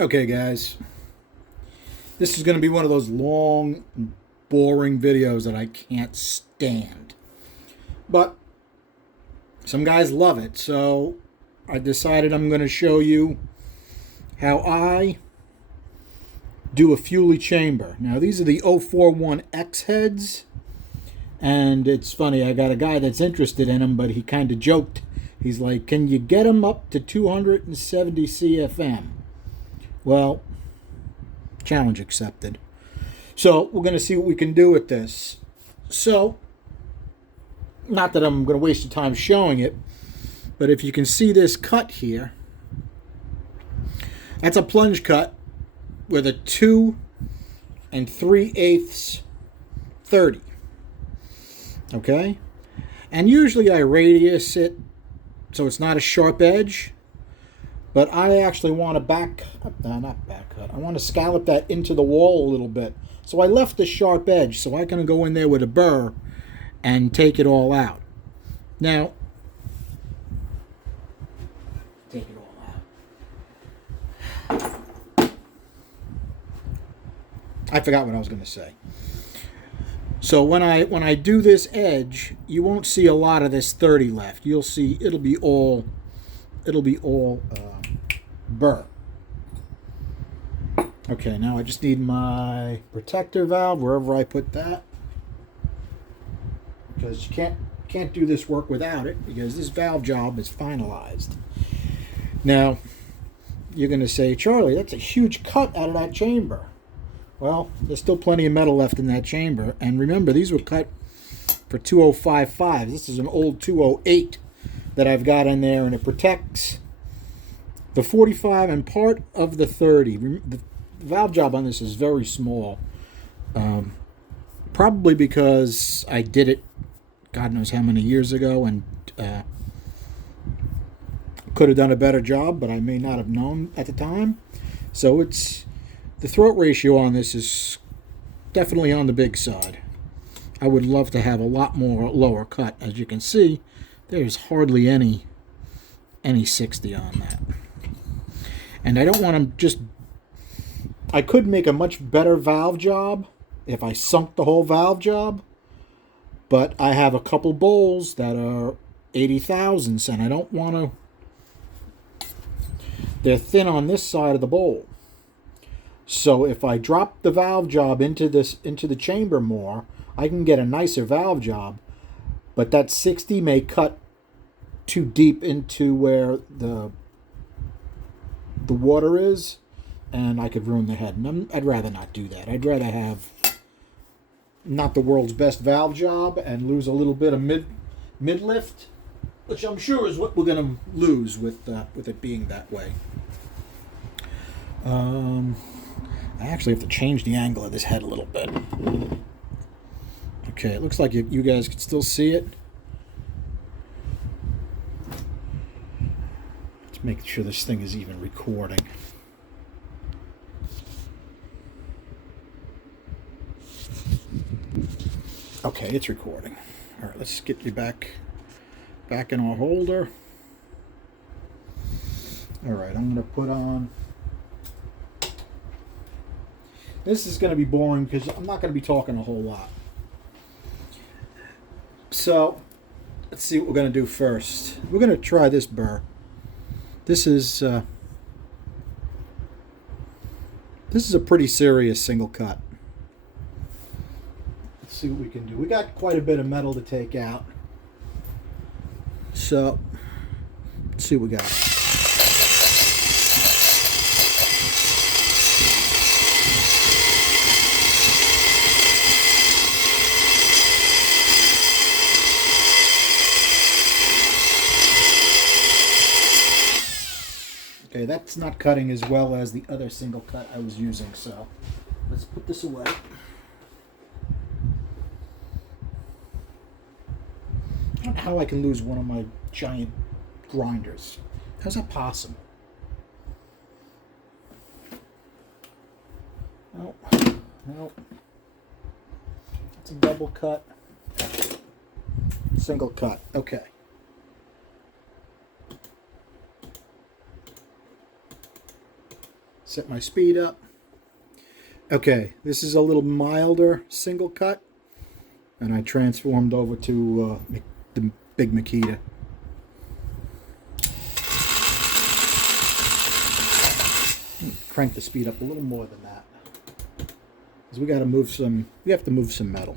Okay, guys, this is going to be one of those long, boring videos that I can't stand. But some guys love it, so I decided I'm going to show you how I do a fuelie chamber. Now, these are the 041X heads, and it's funny, I got a guy that's interested in them, but he kind of joked. He's like, can you get them up to 270 CFM? Well, challenge accepted. So we're going to see what we can do with this. So, not that I'm going to waste your time showing it, but if you can see this cut here, that's a plunge cut with a 2 3/8 30. Okay? And usually I radius it so it's not a sharp edge. But I actually want to I want to scallop that into the wall a little bit. So I left the sharp edge so I can go in there with a burr and take it all out. Now, take it all out. I forgot what I was going to say. So when I do this edge, you won't see a lot of this 30 left. You'll see it'll be all burr. Okay, now I just need my protector valve wherever I put that, because you can't do this work without it, because this valve job is finalized. Now you're going to say, Charlie, that's a huge cut out of that chamber. Well, there's still plenty of metal left in that chamber, and remember, these were cut for 2055. This is an old 208 that I've got in there, and it protects the 45 and part of the 30. The valve job on this is very small. Probably because I did it God knows how many years ago, and could have done a better job, but I may not have known at the time. So the throat ratio on this is definitely on the big side. I would love to have a lot more lower cut. As you can see, there's hardly any 60 on that. And I don't want to I could make a much better valve job if I sunk the whole valve job, but I have a couple bowls that are 80 thousandths, and I don't want to. They're thin on this side of the bowl. So if I drop the valve job into the chamber more, I can get a nicer valve job, but that 60 may cut too deep into where the water is, and I could ruin the head. And I'd rather not do that. I'd rather have not the world's best valve job and lose a little bit of mid lift, which I'm sure is what we're going to lose with it being that way. I actually have to change the angle of this head a little bit. Okay, it looks like you guys can still see it. Let's make sure this thing is even recording. Okay, it's recording. All right, let's get you back in our holder. All right, I'm going to put on. This is going to be boring because I'm not going to be talking a whole lot. So, let's see what we're going to do first. We're going to try this burr. This is a pretty serious single cut. Let's see what we can do. We got quite a bit of metal to take out. So, let's see what we got. Okay, that's not cutting as well as the other single cut I was using, so let's put this away. I don't know how I can lose one of my giant grinders. How's that possible? No. It's a double cut. Single cut. Okay. Set my speed up. Okay, this is a little milder single cut, and I transformed over to the big Makita. Crank the speed up a little more than that, because we have to move some metal.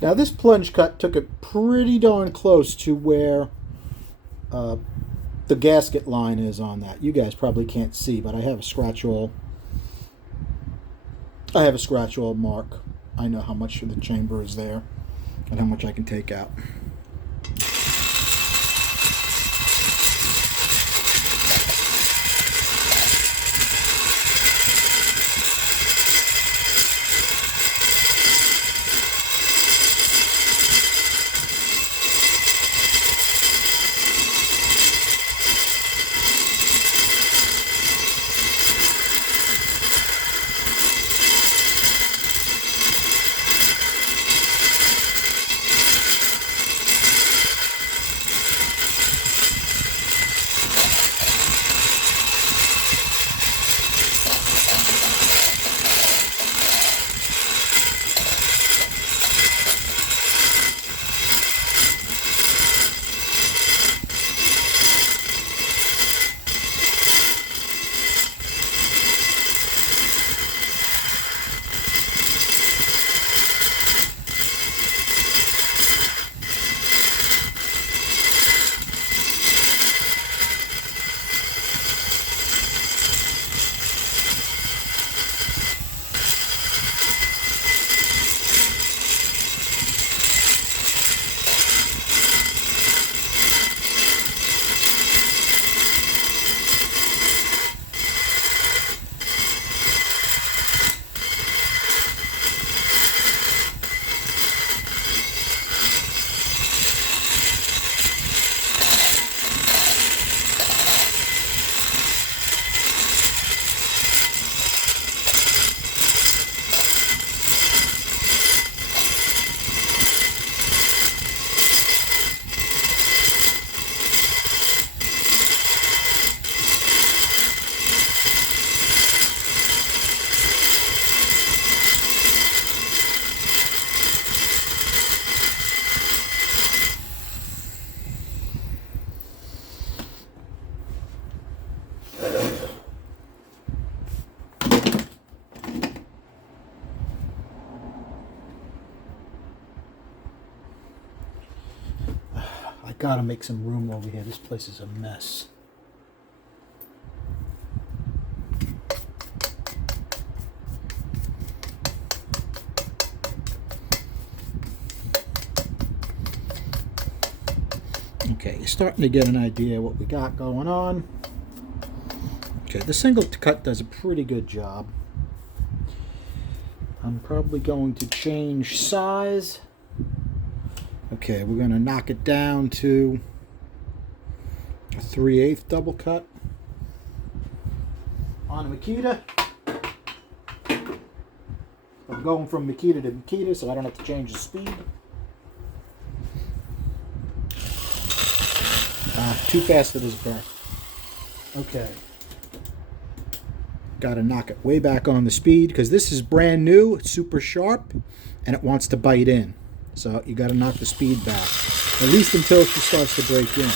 Now this plunge cut took it pretty darn close to where the gasket line is on that. You guys probably can't see, but I have a scratch all mark. I know how much of the chamber is there and how much I can take out. Gotta make some room over here. This place is a mess. Okay, you're starting to get an idea what we got going on. Okay, the single cut does a pretty good job. I'm probably going to change size. Okay, we're going to knock it down to a 3/8 double cut on a Makita. I'm going from Makita to Makita, so I don't have to change the speed. Too fast for this burn. Okay. Got to knock it way back on the speed because this is brand new. It's super sharp, and it wants to bite in. So you got to knock the speed back, at least until she starts to break in.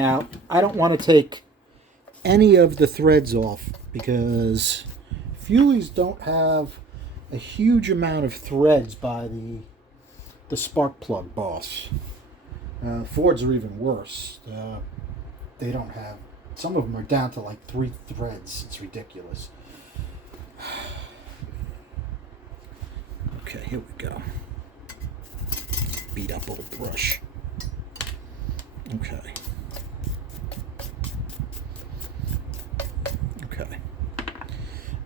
Now, I don't want to take any of the threads off because fuelies don't have a huge amount of threads by the spark plug boss. Fords are even worse. They don't have, some of them are down to like 3 threads. It's ridiculous. Okay, here we go. Beat up old brush. Okay. Okay.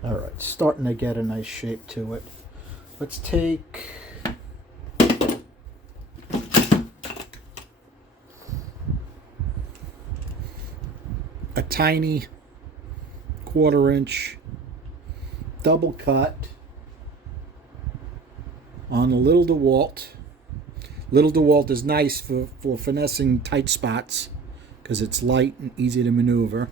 All right, starting to get a nice shape to it. Let's take a tiny 1/4" double cut on the little DeWalt. Little DeWalt is nice for finessing tight spots because it's light and easy to maneuver.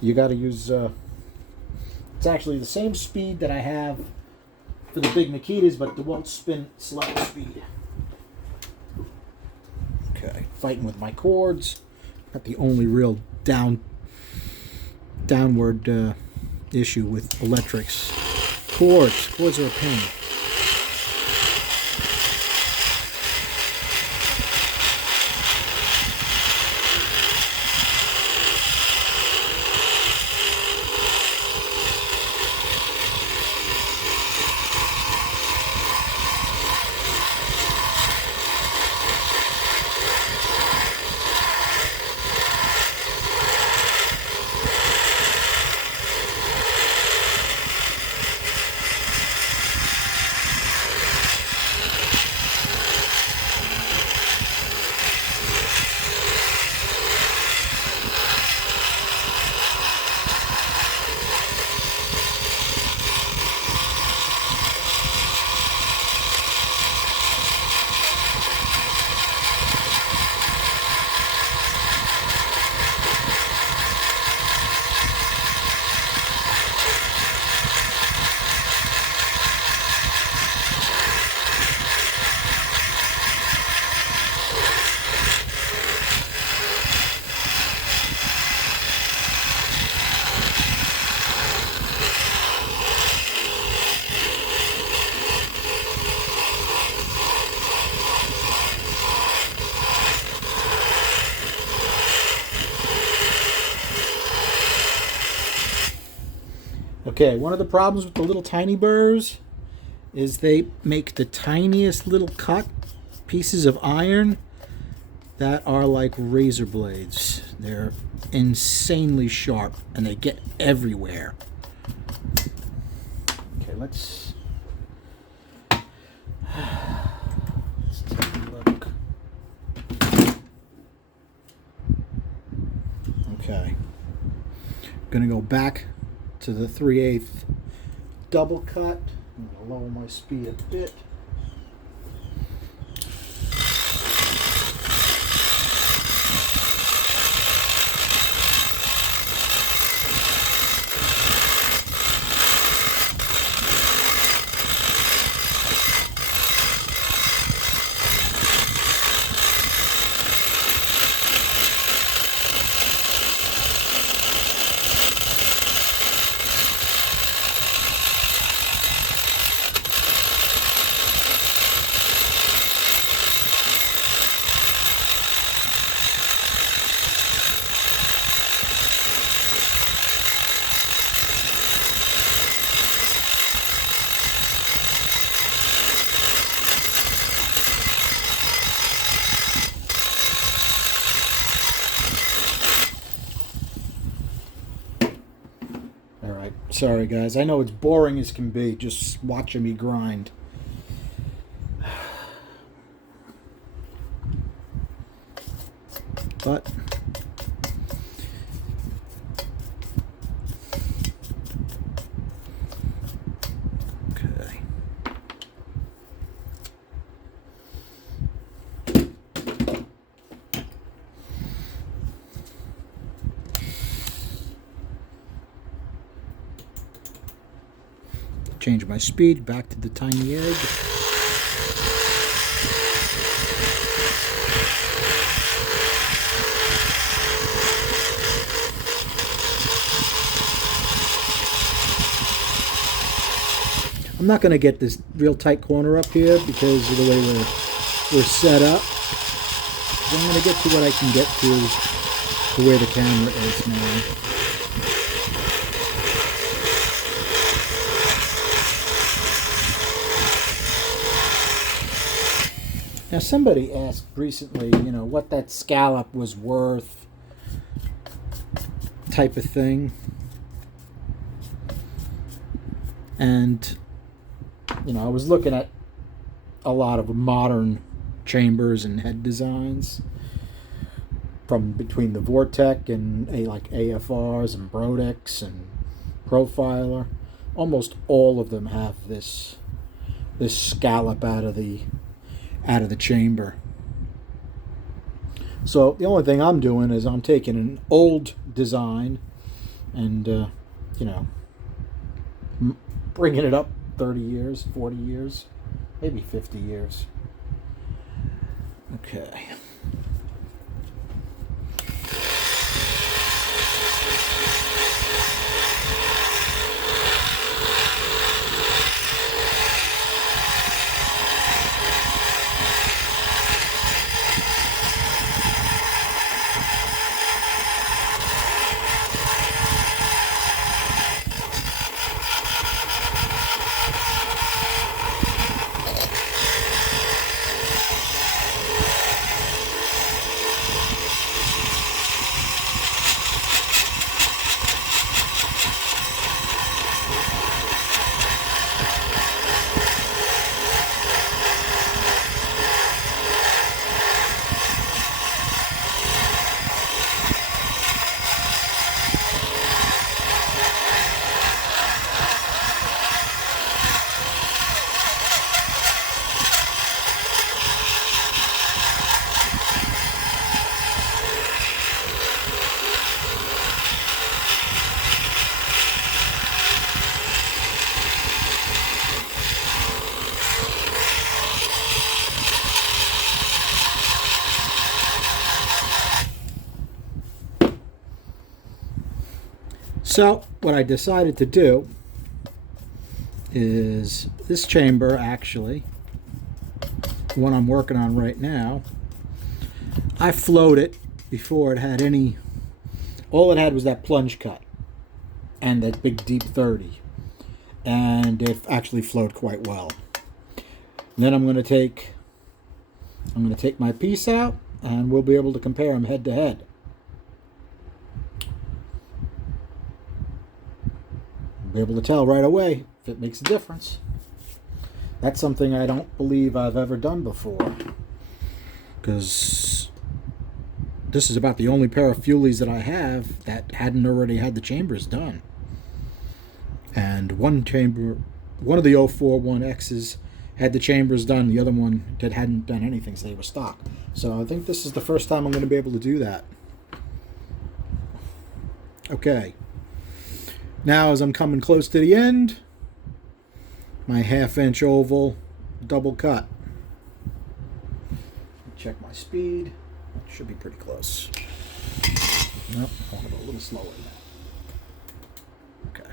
You got to use, it's actually the same speed that I have for the big Nikitas, but DeWalt spin slow speed. Okay, fighting with my cords. Not the only real downward issue with electrics. Cords are a pain. Okay, one of the problems with the little tiny burrs is they make the tiniest little cut pieces of iron that are like razor blades. They're insanely sharp and they get everywhere. Okay, let's take a look. Okay, gonna go back to the 3/8 double cut. I'm going to lower my speed a bit. Sorry guys, I know it's boring as can be just watching me grind. But okay. Change my speed back to the tiny egg. not going to get this real tight corner up here because of the way we're set up. I'm going to get to what I can get to the way the camera is now. Now somebody asked recently, what that scallop was worth, type of thing. And, I was looking at a lot of modern chambers and head designs from between the Vortec and like AFRs and Brodex and Profiler. Almost all of them have this scallop out of the chamber. So the only thing I'm doing is I'm taking an old design and bringing it up 30 years, 40 years, maybe 50 years. Okay. So what I decided to do is this chamber, actually, the one I'm working on right now, I flowed it before it had any, all it had was that plunge cut and that big deep 30, and it actually flowed quite well. And then I'm going to take my piece out and we'll be able to compare them head to head. Be able to tell right away if it makes a difference. That's something I don't believe I've ever done before, because this is about the only pair of fuelies that I have that hadn't already had the chambers done. And one of the 041X's had the chambers done, the other one that hadn't done anything, so they were stock. So I think this is the first time I'm going to be able to do that. Okay. Now, as I'm coming close to the end, my 1/2-inch oval double cut. Check my speed. It should be pretty close. Nope, I'll go a little slower than that. Okay.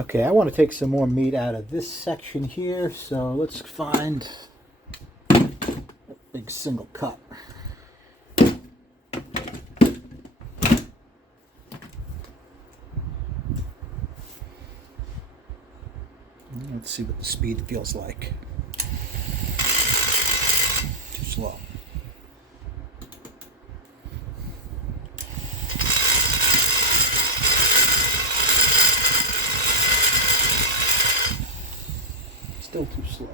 Okay, I want to take some more meat out of this section here, so let's find a big single cut. Let's see what the speed feels like. Too slow. Still too slow.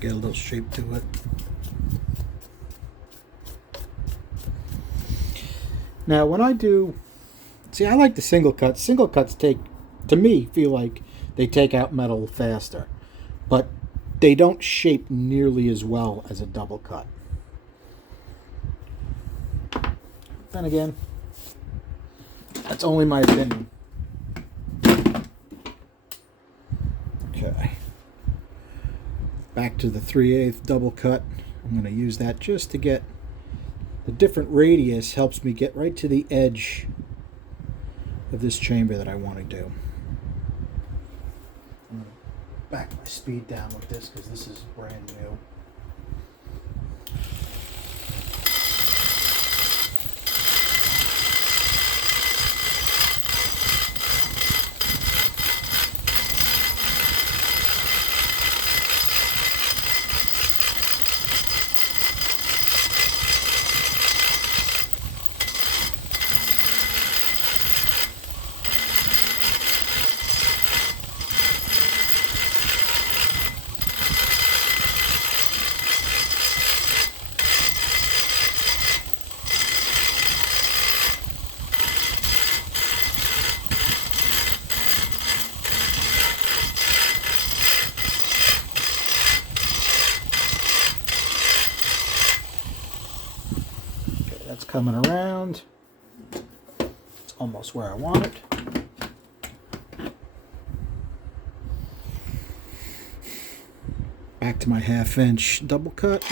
Get a little shape to it. Now when I do, see, I like the single cuts. Single cuts to me, feel like they take out metal faster, but they don't shape nearly as well as a double cut. Then again, that's only my opinion. Okay. Back to the 3/8 double cut. I'm going to use that just to get the different radius, helps me get right to the edge of this chamber that I want to do. I'm going to back my speed down with this because this is brand new. Coming around. It's almost where I want it. Back to my 1/2 inch double cut.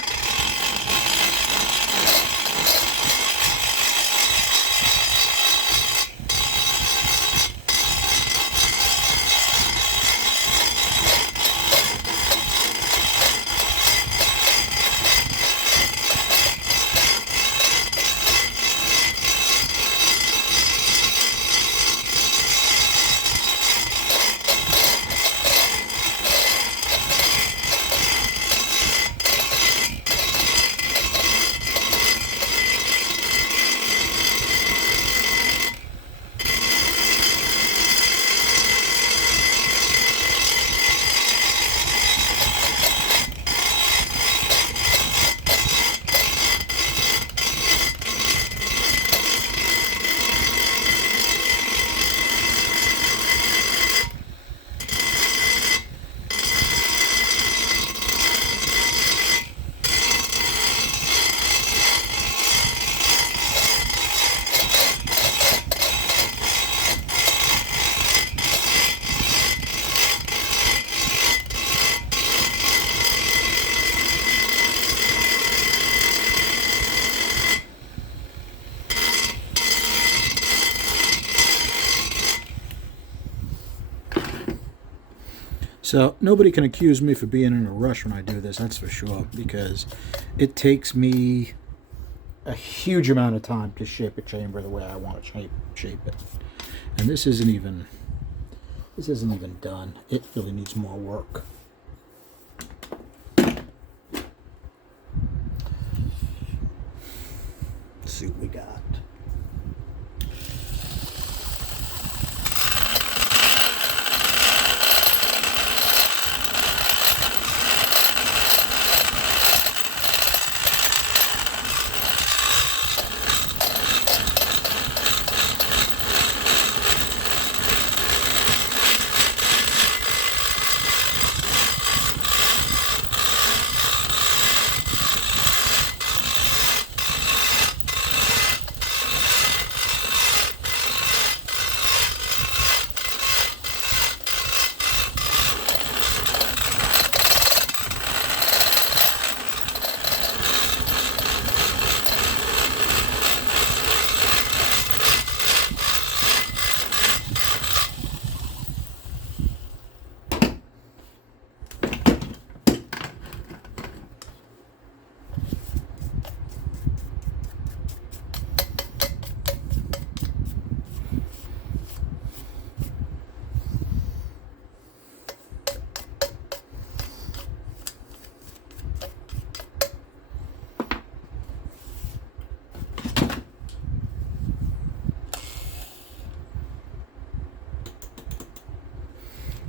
So nobody can accuse me for being in a rush when I do this, that's for sure, because it takes me a huge amount of time to shape a chamber the way I want to shape it. And this isn't even done. It really needs more work. Let's see what we got.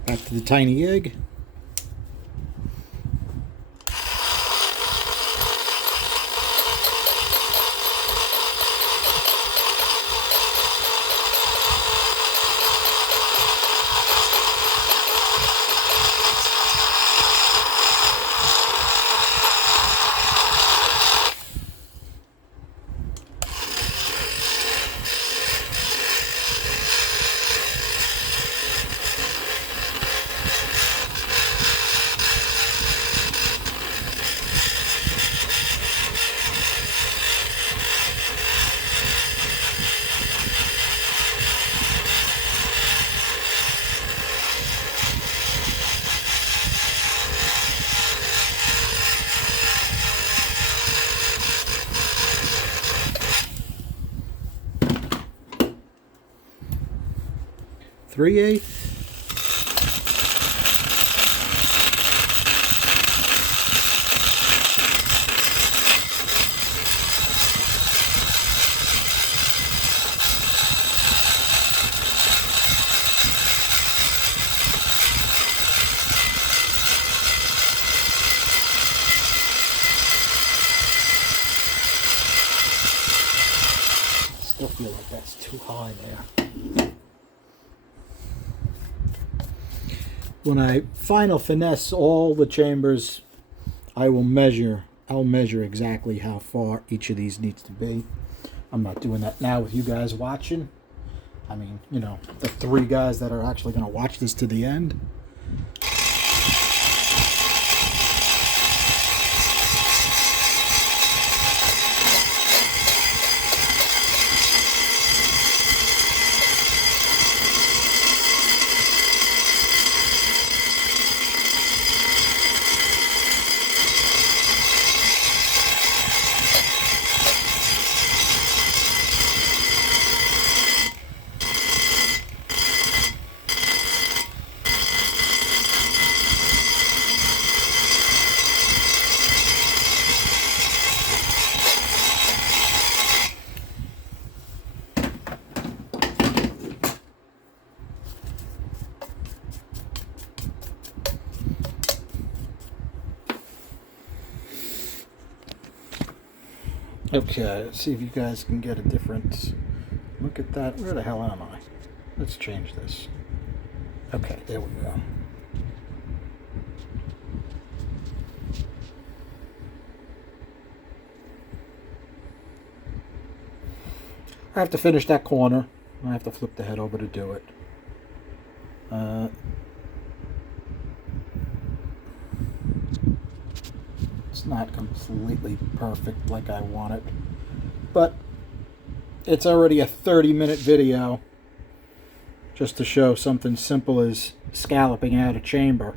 Back to the tiny egg. Three-eighths. Still feel like that's too high there. When I final finesse all the chambers, I'll measure exactly how far each of these needs to be. I'm not doing that now with you guys watching. I mean, you know, the 3 guys that are actually going to watch this to the end. Okay, let's see if you guys can get a difference. Look at that. Where the hell am I? Let's change this. Okay, there we go. I have to finish that corner. I have to flip the head over to do it. It's not completely perfect like I want it, but it's already a 30-minute video just to show something simple as scalloping out a chamber.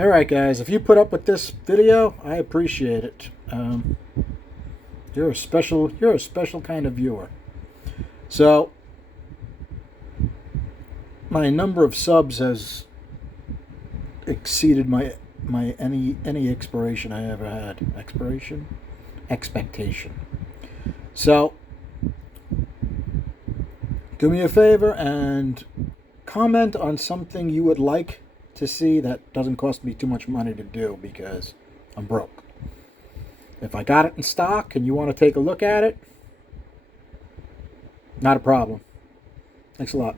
Alright guys, if you put up with this video, I appreciate it. You're a special kind of viewer. So my number of subs has exceeded my any expiration I ever had. Expectation. So do me a favor and comment on something you would like to see that doesn't cost me too much money to do, because I'm broke. If I got it in stock and you want to take a look at it, not a problem. Thanks a lot.